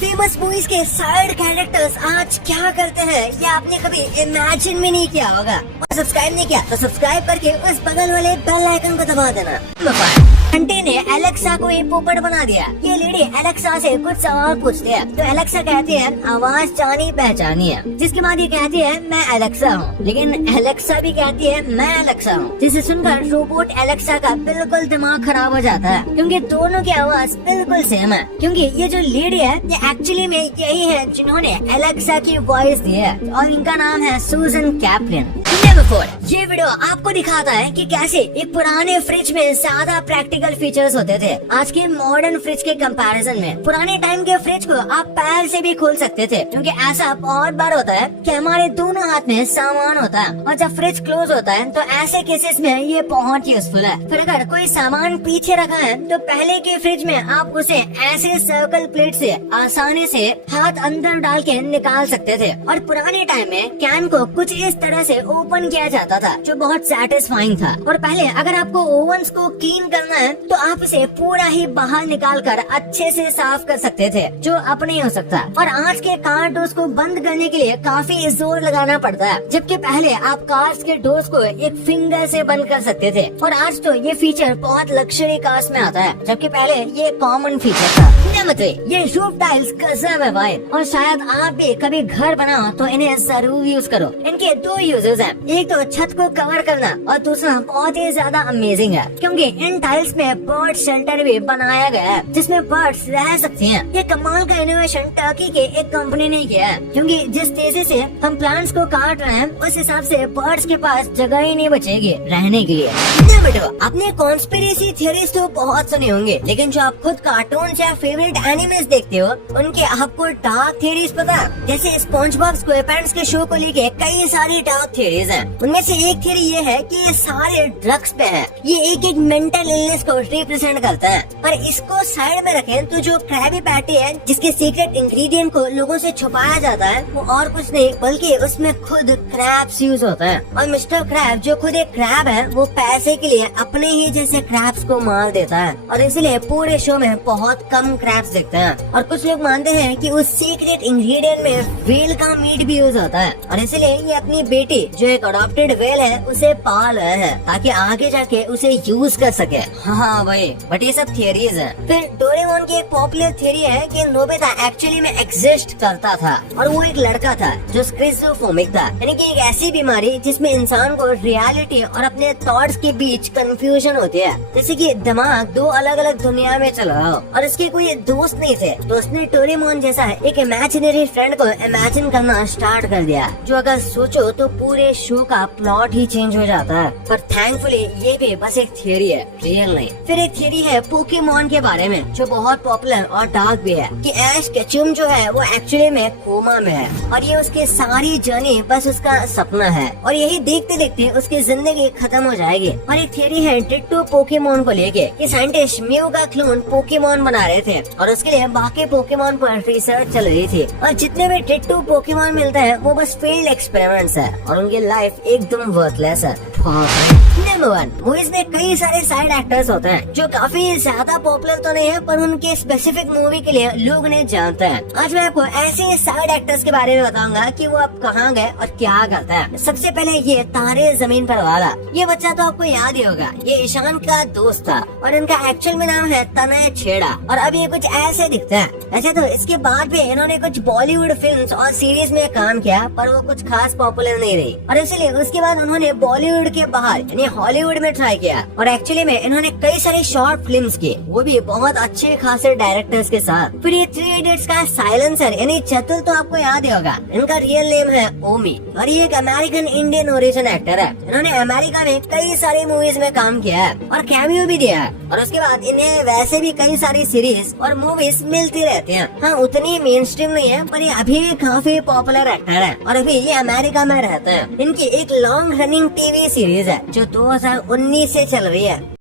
Famous movies के side characters आज क्या करते हैं ये आपने कभी इमेजिन भी नहीं किया होगा। और सब्सक्राइब नहीं किया तो सब्सक्राइब करके उस बगल वाले बेल आइकन को दबा देना। घंटे ने एलेक्सा को एक पोपट बना दिया। ये लेडी एलेक्सा से कुछ सवाल पूछती है तो एलेक्सा कहती है आवाज जानी पहचानी है, जिसके बाद ये कहती है मैं एलेक्सा हूँ, लेकिन एलेक्सा भी कहती है मैं एलेक्सा हूँ, जिसे सुनकर रोबोट एलेक्सा का बिल्कुल दिमाग खराब हो जाता है क्योंकि दोनों की आवाज बिल्कुल सेम है। क्योंकि ये जो लेडी है ये एक्चुअली में यही है जिन्होंने एलेक्सा की वॉइस दी है और इनका नाम है सूजन कैप्लिन। ये वीडियो आपको दिखाता है कि कैसे एक पुराने फ्रिज में ज्यादा प्रैक्टिकल फीचर्स होते थे आज के मॉडर्न फ्रिज के कंपैरिजन में। पुराने टाइम के फ्रिज को आप पैर से भी खोल सकते थे क्योंकि ऐसा बहुत बार होता है कि हमारे दोनों हाथ में सामान होता है और जब फ्रिज क्लोज होता है तो ऐसे केसेस में ये बहुत यूजफुल है। फिर अगर कोई सामान पीछे रखा है तो पहले के फ्रिज में आप उसे ऐसे सर्कल प्लेट से आसानी से हाथ अंदर डाल के निकाल सकते थे और पुराने टाइम में कैन को कुछ इस तरह से ओपन किया जाता था जो बहुत सेटिस्फाइंग था। और पहले अगर आपको ओवन्स को क्लीन करना है तो आप इसे पूरा ही बाहर निकाल कर अच्छे से साफ कर सकते थे जो अब नहीं हो सकता। और आज के कार डोर्स को बंद करने के लिए काफी जोर लगाना पड़ता है, जबकि पहले आप कार्स के डोर्स को एक फिंगर से बंद कर सकते थे। और आज तो ये फीचर बहुत लग्जरी कार्स में आता है, जबकि पहले ये कॉमन फीचर था। ये रूफ टाइल्स गजब है भाई, और शायद आप भी कभी घर बनाओ तो इन्हें जरूर यूज करो। इनके दो यूजेस हैं, एक तो छत को कवर करना और दूसरा बहुत ही ज्यादा अमेजिंग है क्योंकि इन टाइल्स में बर्ड शेल्टर भी बनाया गया है जिसमें बर्ड्स रह सकती हैं। ये कमाल का इनोवेशन टर्की के एक कंपनी ने किया है क्योंकि जिस तेजी से हम प्लांट्स को काट रहे हैं उस हिसाब से बर्ड्स के पास जगह ही नहीं बचेगी रहने के लिए। बेटो आपने कॉन्स्पिरेसी थ्योरीज तो बहुत सुने होंगे, लेकिन जो आप खुद कार्टून या फेवरेट एनिमेस देखते हो उनके आपको डार्क थ्योरीज पता है? जैसे स्पॉन्जबॉब स्क्वेयरपैंट्स के शो को लेके कई सारी डार्क थ्योरीज हैं। उनमें से एक थ्योरी ये है कि ये सारे ड्रग्स पे है, ये एक एक मेंटल इलनेस को रिप्रेजेंट करता है। और इसको साइड में रखें तो जो क्रैबी पैटी है जिसके सीक्रेट इंग्रेडिएंट को लोगों से छुपाया जाता है वो और कुछ नहीं बल्कि उसमें खुद क्रैब्स यूज होता है। और मिस्टर क्रैब जो खुद एक क्रैब है वो पैसे के लिए अपने ही जैसे क्रैब्स को मार देता है और इसलिए पूरे शो में बहुत कम क्रैब्स दिखते हैं। और कुछ लोग मानते हैं कि उस सीक्रेट इंग्रेडिएंट में व्हेल का मीट भी यूज होता है और इसलिए ये अपनी बेटी जो एक अडॉप्टेड व्हेल है उसे पाल रहे हैं ताकि आगे जाके उसे यूज कर सके। हाँ भाई, बट ये सब थियरीज है। फिर डोरेमोन की एक पॉपुलर थियरी है कि नोबिता एक्चुअली में एग्जिस्ट करता था और वो एक लड़का था जो स्किज़ोफ्रेनिक था, यानी कि एक ऐसी बीमारी जिसमें इंसान को रियलिटी और अपने थॉट्स के बीच कंफ्यूजन होती है, जैसे कि दिमाग दो अलग अलग दुनिया में चल रहा हो। और इसके कोई दोस्त नहीं थे तो उसने डोरेमोन जैसा एक इमेजिनरी फ्रेंड को इमेजिन करना स्टार्ट कर दिया, जो अगर सोचो तो पूरे शो का प्लॉट ही चेंज हो जाता है। पर थैंकफुली ये भी बस एक थियरी है, रियल नहीं। फिर एक थियरी है पोकेमॉन के बारे में जो बहुत पॉपुलर और डार्क भी है कि ऐश केचुम जो है वो एक्चुअली में कोमा में है और ये उसकी सारी जर्नी बस उसका सपना है और यही देखते देखते उसकी जिंदगी खत्म हो जाएगी। और एक थियरी है डिट्टो पोकेमॉन को लेके कि साइंटिस्ट म्यू का क्लोन पोकेमॉन बना रहे थे और उसके लिए बाकी पोकेमॉन पर रिसर्च चल रही थी और जितने भी डिट्टो पोकेमॉन मिलते हैं वो बस फेल्ड एक्सपेरिमेंट्स है और उनकी लाइफ एकदम वर्थलेस है। नंबर 1, मूवीज में कई सारे साइड एक्टर्स होते हैं जो काफी ज्यादा पॉपुलर तो नहीं है पर उनके स्पेसिफिक मूवी के लिए लोग उन्हें जानते हैं। आज मैं आपको ऐसे साइड एक्टर्स के बारे में बताऊंगा कि वो अब कहाँ गए और क्या करता है। सबसे पहले ये तारे जमीन पर वाला, ये बच्चा तो आपको याद ही होगा, ये ईशान का दोस्त था और इनका एक्चुअल में नाम है तनय छेड़ा और अब ये कुछ ऐसे दिखता है। अच्छा, तो इसके बाद भी इन्होंने कुछ बॉलीवुड फिल्म्स और सीरीज में काम किया पर वो कुछ खास पॉपुलर नहीं रही और इसलिए उसके बाद उन्होंने बॉलीवुड के बाहर यानी हॉलीवुड में ट्राई किया और एक्चुअली में इन्होंने कई सारी शॉर्ट फिल्म्स की, वो भी बहुत अच्छे खासे डायरेक्टर्स के साथ। फिर ये 3 इडियट्स का साइलेंसर यानी चतुल तो आपको याद ही होगा, इनका रियल नेम है ओमी और ये एक अमेरिकन इंडियन ओरिजिन एक्टर है। इन्होंने अमेरिका में कई सारी मूवीज में काम किया है और कैमियो भी दिया है और उसके बाद इन्हें वैसे भी कई सारी सीरीज और मूवीज मिलती रहती हैं। हाँ, उतनी मेन स्ट्रीम नहीं है पर ये अभी भी काफी पॉपुलर एक्टर है और अभी ये अमेरिका में रहते हैं। इनकी एक लॉन्ग रनिंग टीवी सीरीज है जो 2019 से चल रही है।